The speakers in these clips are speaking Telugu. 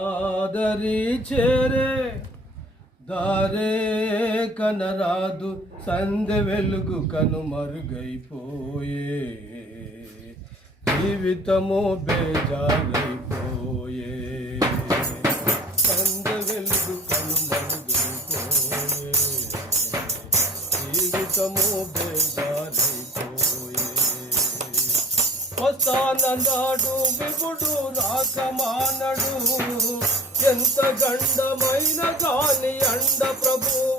ఆదరి చేరే దారే కనరాదు సందె వెలుగు కనుమరుగైపోయే జీవితము బేజారైపోయే సందె వెలుగు కనుమరుగైపోయే జీవితము బేజారైపోయే వస్తానన్నాడు విభుడు రాకమానడు ఎంత గండమైన గాని అండ ప్రభువు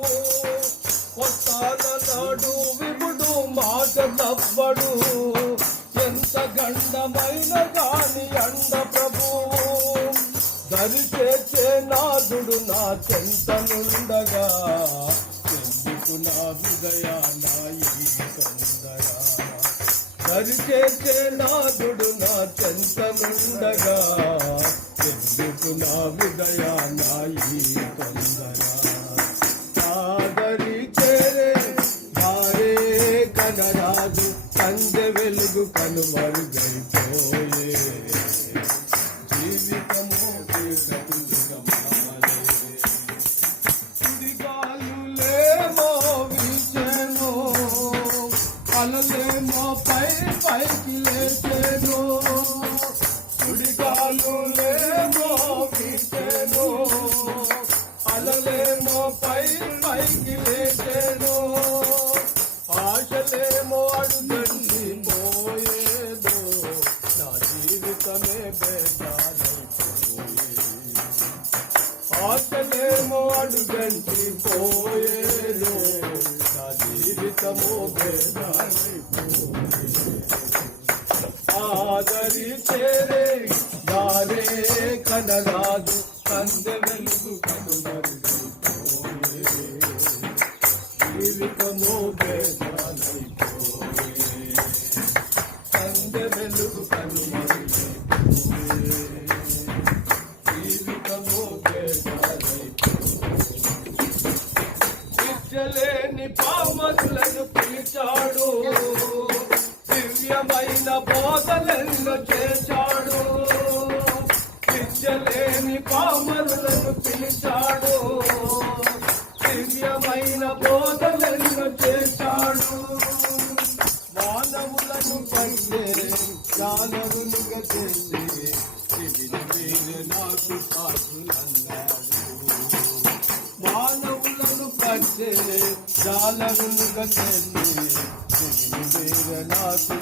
వస్తానన్నాడు విభుడు మాట తప్పడు ఎంత గండమైన గాని అండ ప్రభువు దరిచేచే నాదుడు నా చెంతనుండగా ఎందుకు నా హృదయానాయి తొందరా దరిచేచే నాదుడు నా చెంతనుండగా ఎందుకు నా హృదయానాయి తొందరా ఆదరి చేరే దారే కనరాదు సందె వెలుగు కనుమరుగైపోయే జీవితము చీకటిమాలే సుడిగాలులేమో వీచెను అలలేమో పైకి లేచెను సుడిగాలులేమో వీచెను అలలేమో పైకి లేచెను ఆశలేమో అడుగండి పోయేదో నా జీవితమే బేజారైపోయే ఆశలేమో అడుగంటి పోయేదో నా జీవితము బేజారైపోయే ఆదరి చేరే దారే కనరాదు సందె వెలుగు కనుమరుగైపోయే జీవితము బేజారైపోయే సందె వెలుగు కనుమరుగైపోయే జీవితము బేజారైపోయే విద్యలేని పామరులను పిలిచాడు దివ్యమైన బోధలను చేశాడు విద్యలేని పామరులను పిలిచాడు దివ్యమైన బోధలను చేశాడు మానవులను పట్టే దానవులుగా చేసి వీరు నాకు సాధులన్నాడు మానవులను పట్టే జాలనులుగా చేసి నాకు